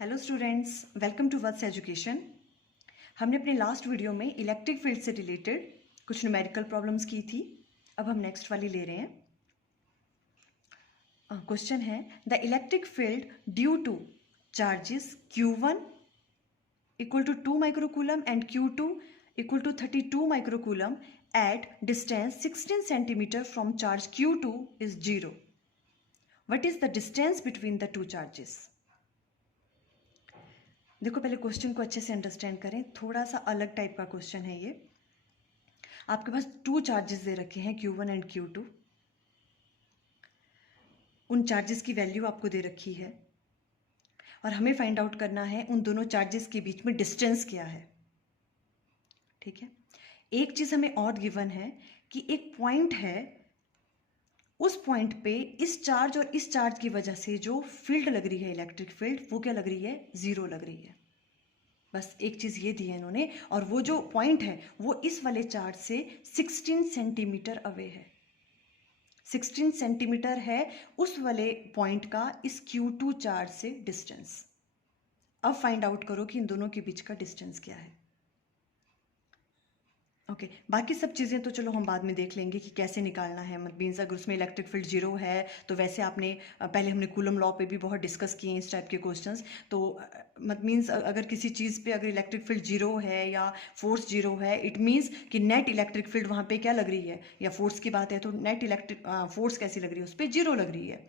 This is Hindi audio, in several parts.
Hello students, welcome to Vats education. हमने अपने लास्ट वीडियो में इलेक्ट्रिक फील्ड से रिलेटेड कुछ न्यूमेरिकल प्रॉब्लम्स की थी। अब हम नेक्स्ट वाली ले रहे हैं। क्वेश्चन है the electric field due to charges Q1 equal to 2 microcoulomb and Q2 equal to 32 microcoulomb at distance 16 centimetre from charge Q2 is 0। What is the distance between the two charges? देखो, पहले क्वेश्चन को अच्छे से अंडरस्टैंड करें। थोड़ा सा अलग टाइप का क्वेश्चन है ये। आपके पास टू चार्जेस दे रखे हैं Q1 एंड Q2। उन चार्जेस की वैल्यू आपको दे रखी है और हमें फाइंड आउट करना है उन दोनों चार्जेस के बीच में डिस्टेंस क्या है। ठीक है, एक चीज हमें और गिवन है कि एक पॉइंट है, उस पॉइंट पे इस चार्ज और इस चार्ज की वजह से जो फील्ड लग रही है, इलेक्ट्रिक फील्ड, वो क्या लग रही है? 0 लग रही है। बस एक चीज ये दी है इन्होंने, और वो जो पॉइंट है वो इस वाले चार्ज से 16 सेंटीमीटर अवे है। 16 सेंटीमीटर है उस वाले पॉइंट का इस Q2 चार्ज से डिस्टेंस। अब फाइंड आउट करो कि इन दोनों के बीच का डिस्टेंस क्या है। ओके, बाकी सब चीज़ें तो चलो हम बाद में देख लेंगे कि कैसे निकालना है। मत मीन्स अगर उसमें इलेक्ट्रिक फील्ड 0 है तो वैसे आपने पहले हमने कूलम लॉ पे भी बहुत डिस्कस किए हैं इस टाइप के क्वेश्चंस। तो मत मीन्स अगर किसी चीज़ पे अगर इलेक्ट्रिक फील्ड 0 है या फोर्स 0 है, इट मीन्स कि नेट इलेक्ट्रिक फील्ड वहाँ पे क्या लग रही है, या फोर्स की बात है तो नेट इलेक्ट्रिक फोर्स कैसी लग रही है, उस पर 0 लग रही है।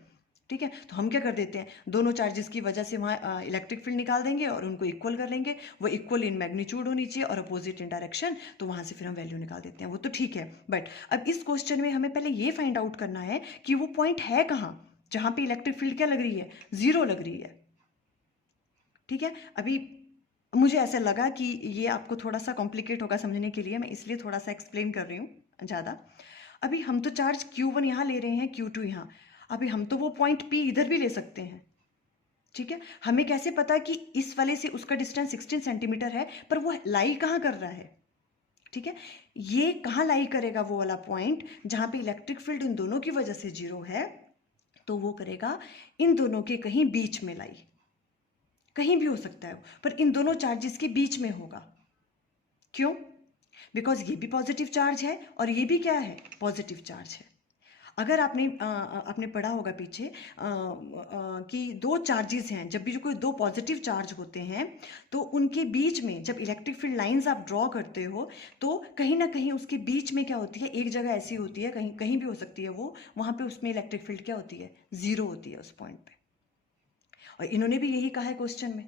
ठीक है, तो हम क्या कर देते हैं, दोनों चार्जेस की वजह से वहाँ इलेक्ट्रिक फील्ड निकाल देंगे और उनको इक्वल कर लेंगे। वो इक्वल इन मैग्नीट्यूड होनी चाहिए और अपोजिट इन डायरेक्शन, तो वहाँ से फिर हम वैल्यू निकाल देते हैं। वो तो ठीक है, बट अब इस क्वेश्चन में हमें पहले ये फाइंड आउट करना है कि वो पॉइंट है कहाँ जहाँ पे इलेक्ट्रिक फील्ड क्या लग रही है? 0 लग रही है। ठीक है, अभी मुझे ऐसा लगा कि ये आपको थोड़ा सा कॉम्प्लिकेट होगा समझने के लिए, मैं इसलिए थोड़ा सा एक्सप्लेन कर रही हूँ ज़्यादा। अभी हम तो चार्ज Q1 यहाँ ले रहे हैं, Q2 यहाँ। अभी हम तो वो पॉइंट P इधर भी ले सकते हैं। ठीक है, हमें कैसे पता कि इस वाले से उसका डिस्टेंस 16 सेंटीमीटर है, पर वो लाई कहाँ कर रहा है? ठीक है, ये कहाँ लाई करेगा? वो वाला पॉइंट जहां पे इलेक्ट्रिक फील्ड इन दोनों की वजह से 0 है, तो वो करेगा इन दोनों के कहीं बीच में लाई। कहीं भी हो सकता है, पर इन दोनों चार्जेस के बीच में होगा। क्यों? बिकॉज ये भी पॉजिटिव चार्ज है और ये भी क्या है? पॉजिटिव चार्ज है। अगर आपने पढ़ा होगा पीछे कि दो चार्जेस हैं, जब भी जो कोई दो पॉजिटिव चार्ज होते हैं तो उनके बीच में जब इलेक्ट्रिक फील्ड लाइंस आप ड्रॉ करते हो तो कहीं ना कहीं उसके बीच में क्या होती है, एक जगह ऐसी होती है, कहीं कहीं भी हो सकती है वो, वहां पे उसमें इलेक्ट्रिक फील्ड क्या होती है? 0 होती है उस पॉइंट पे। और इन्होंने भी यही कहा है क्वेश्चन में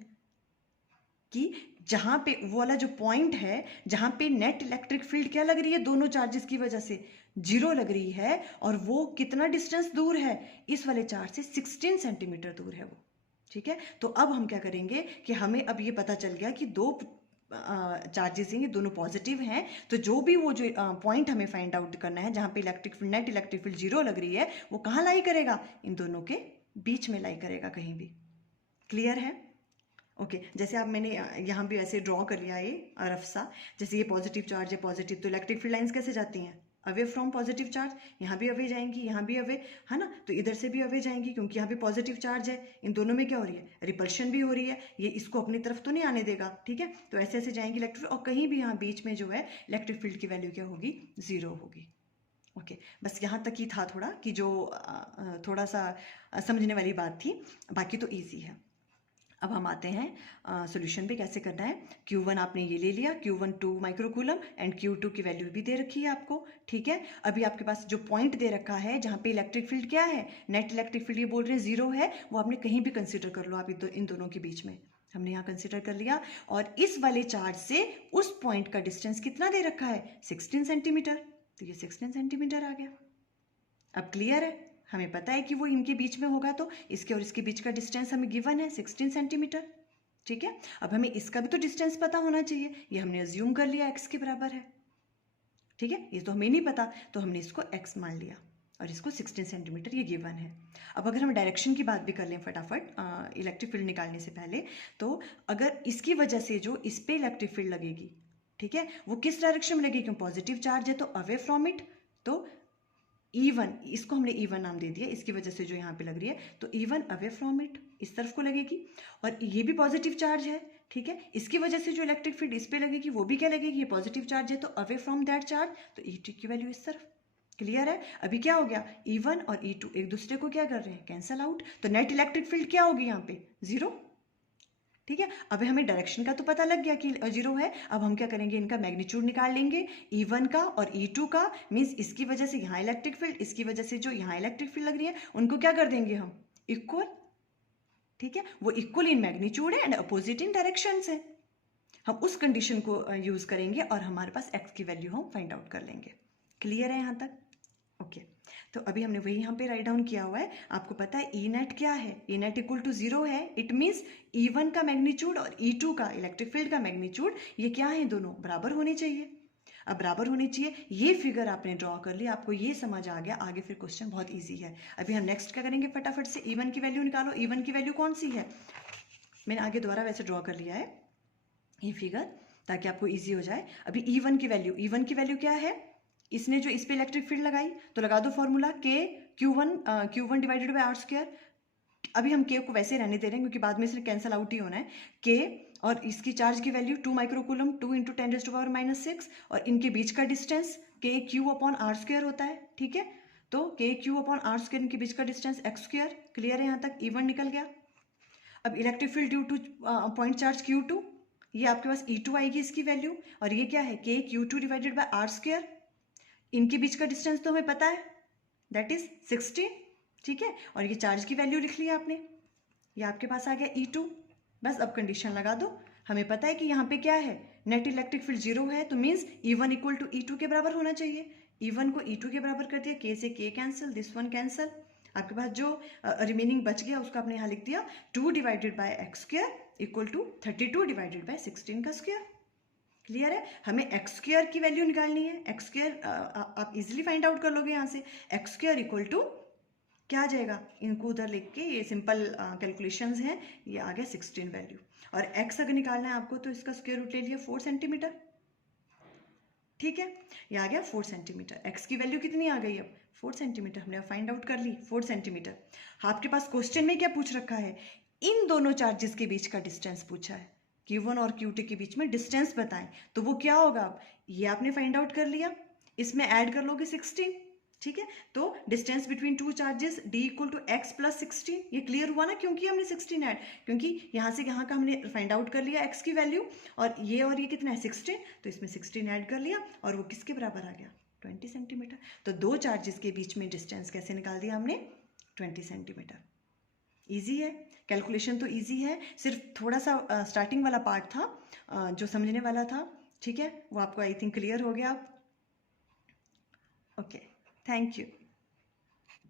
कि जहां पे वो वाला जो पॉइंट है जहां पे नेट इलेक्ट्रिक फील्ड क्या लग रही है, दोनों चार्जेस की वजह से 0 लग रही है, और वो कितना डिस्टेंस दूर है? इस वाले चार्ज से 16 सेंटीमीटर दूर है वो। ठीक है, तो अब हम क्या करेंगे कि हमें अब ये पता चल गया कि दो चार्जेस हैं, ये दोनों पॉजिटिव हैं, तो जो भी वो जो पॉइंट हमें फाइंड आउट करना है जहां पे नेट इलेक्ट्रिक फील्ड 0 लग रही है, वो कहाँ लाई करेगा? इन दोनों के बीच में लाई करेगा, कहीं भी। क्लियर है? ओके, जैसे आप मैंने यहाँ भी ऐसे ड्रॉ कर लिया ये रफ सा। जैसे ये पॉजिटिव चार्ज है, पॉजिटिव, तो इलेक्ट्रिक फील्ड लाइंस कैसे जाती हैं? Away from positive charge. यहाँ भी अवे जाएंगी, यहाँ भी अवे, है ना? तो इधर से भी अवे जाएंगी क्योंकि यहाँ पे पॉजिटिव चार्ज है। इन दोनों में क्या हो रही है? रिपल्शन भी हो रही है। ये इसको अपनी तरफ तो नहीं आने देगा। ठीक है, तो ऐसे ऐसे जाएंगी इलेक्ट्रिक, और कहीं भी यहाँ बीच में जो है इलेक्ट्रिक फील्ड की वैल्यू क्या होगी? 0 होगी। ओके, बस यहाँ तक ही था थोड़ा कि जो थोड़ा सा समझने वाली बात थी, बाकी तो ईजी है। अब हम आते हैं सॉल्यूशन पे कैसे करना है। Q1 आपने ये ले लिया, Q1 2 माइक्रोकूलम एंड Q2 की वैल्यू भी दे रखी है आपको। ठीक है, अभी आपके पास जो पॉइंट दे रखा है जहाँ पे इलेक्ट्रिक फील्ड क्या है, नेट इलेक्ट्रिक फील्ड, ये बोल रहे हैं 0 है, वो आपने कहीं भी कंसिडर कर लो आप, इन दोनों के बीच में हमने यहाँ कंसिडर कर लिया। और इस वाले चार्ज से उस पॉइंट का डिस्टेंस कितना दे रखा है? 16 सेंटीमीटर, तो ये 16 सेंटीमीटर आ गया। अब क्लियर है, हमें पता है कि वो इनके बीच में होगा, तो इसके और इसके बीच का डिस्टेंस हमें गिवन है 16 सेंटीमीटर। ठीक है, अब हमें इसका भी तो डिस्टेंस पता होना चाहिए, ये हमने अज्यूम कर लिया x के बराबर है। ठीक है, ये तो हमें नहीं पता, तो हमने इसको x मान लिया और इसको 16 सेंटीमीटर ये गिवन है। अब अगर हम डायरेक्शन की बात भी कर लें फटाफट इलेक्ट्रिक फील्ड निकालने से पहले, तो अगर इसकी वजह से जो इस पे इलेक्ट्रिक फील्ड लगेगी, ठीक है, वो किस डायरेक्शन में लगेगी? क्यों पॉजिटिव चार्ज है तो अवे फ्रॉम इट, तो E1, इसको हमने E1 नाम दे दिया, इसकी वजह से जो यहाँ पे लग रही है, तो E1 अवे फ्रॉम इट। इस तरफ को लगेगी, और ये भी पॉजिटिव चार्ज है, ठीक है। इसकी वजह से जो इलेक्ट्रिक फील्ड इस पे लगेगी वो भी क्या लगेगी, ये पॉजिटिव चार्ज है, तो अवे फ्रॉम दैट चार्ज, तो E2 की वैल्यू इस तरफ। क्लियर है। अभी क्या हो गया, E1 और E2 एक दूसरे को क्या कर रहे हैं, कैंसल आउट, तो नेट इलेक्ट्रिक फील्ड क्या होगी यहाँ पे, 0। ठीक है, अब हमें डायरेक्शन का तो पता लग गया कि 0 है। अब हम क्या करेंगे, इनका मैग्नीट्यूड निकाल लेंगे, E1 का और E2 का, मीन्स इसकी वजह से यहाँ इलेक्ट्रिक फील्ड, इसकी वजह से जो यहाँ इलेक्ट्रिक फील्ड लग रही है, उनको क्या कर देंगे हम, इक्वल। ठीक है, वो इक्वल इन मैग्नीट्यूड है एंड अपोजिट इन डायरेक्शन है। हम उस कंडीशन को यूज करेंगे और हमारे पास x की वैल्यू हम फाइंड आउट कर लेंगे। क्लियर है यहाँ तक? ओके, तो अभी हमने वही यहाँ पे राइट डाउन किया हुआ है। आपको पता है ई नेट क्या है, ई नेट इक्वल टू 0 है। इट मीन्स E1 का मैग्नीट्यूड और E2 का इलेक्ट्रिक फील्ड का मैग्नीट्यूड, ये क्या है, दोनों बराबर होने चाहिए। अब बराबर होनी चाहिए, ये फिगर आपने ड्रॉ कर लिया, आपको ये समझ आ गया, आगे फिर क्वेश्चन बहुत ईजी है। अभी हम नेक्स्ट क्या करेंगे, फटाफट से E1 की वैल्यू निकालो। E1 की वैल्यू कौन सी है, मैंने आगे दोबारा वैसे ड्रॉ कर लिया है ये फिगर ताकि आपको इजी हो जाए। अभी E1 की वैल्यू क्या है, इसने जो इस पे इलेक्ट्रिक फील्ड लगाई, तो लगा दो formula K Q1 divided by R²। अभी हम K को वैसे रहने दे रहे हैं क्योंकि बाद में इसे कैंसिल आउट ही होना है। K और इसकी चार्ज की वैल्यू 2 माइक्रोकूलम, 2 × 10⁻⁻⁶, और इनके बीच का डिस्टेंस KQ/R² होता है। ठीक है, तो KQ/R², इनके बीच का डिस्टेंस x²। क्लियर है यहाँ तक, E1 निकल गया। अब electric field due two point charge Q2, ये आपके पास E2 आएगी इसकी वैल्यू, और ये क्या है, KQ2 डिवाइडेड बाय R²। इनके बीच का डिस्टेंस तो हमें पता है, दैट इज 16। ठीक है, और ये चार्ज की वैल्यू लिख लिया आपने, ये आपके पास आ गया E2। बस अब कंडीशन लगा दो, हमें पता है कि यहाँ पे क्या है, नेट इलेक्ट्रिक फील्ड 0 है, तो means E1 equal to E2 के बराबर होना चाहिए। E1 को E2 के बराबर कर दिया, K से K cancel, this one cancel, आपके पास जो रिमेनिंग बच गया उसको आपने यहाँ लिख दिया 2 divided by x² equal to 32 divided by 16 का स्क्वायर। क्लियर है, हमें x² की वैल्यू निकालनी है। x² आप इजीली फाइंड आउट कर लोगे यहाँ से, x² इक्वल टू क्या आ जाएगा, इनको उधर लिख के, ये सिंपल कैलकुलेशंस हैं, ये आ गया 16 वैल्यू। और x अगर निकालना है आपको तो इसका स्क्वायर रूट ले लिया 4 सेंटीमीटर। ठीक है, ये आ गया 4 सेंटीमीटर। x की वैल्यू कितनी आ गई, अब 4 सेंटीमीटर हमने फाइंड आउट कर ली, 4 सेंटीमीटर। आपके पास क्वेश्चन में क्या पूछ रखा है, इन दोनों चार्जेस के बीच का डिस्टेंस पूछा है, Q1 और Q2 के बीच में डिस्टेंस बताएं, तो वो क्या होगा, अब ये आपने फाइंड आउट कर लिया, इसमें ऐड कर लोगे 16। ठीक है, तो distance between two charges D equal to x plus 16, ये क्लियर हुआ ना, क्योंकि हमने 16 ऐड, क्योंकि यहाँ से यहाँ का हमने फाइंड आउट कर लिया x की वैल्यू, और ये कितना है 16, तो इसमें 16 ऐड कर लिया, और वो किसके बराबर आ गया, 20 सेंटीमीटर। तो दो चार्जेस के बीच में डिस्टेंस कैसे निकाल दिया हमने, 20 सेंटीमीटर। ईजी है, कैलकुलेशन तो ईजी है, सिर्फ थोड़ा सा स्टार्टिंग वाला पार्ट था जो समझने वाला था। ठीक है, वो आपको आई थिंक क्लियर हो गया। Okay, thank you.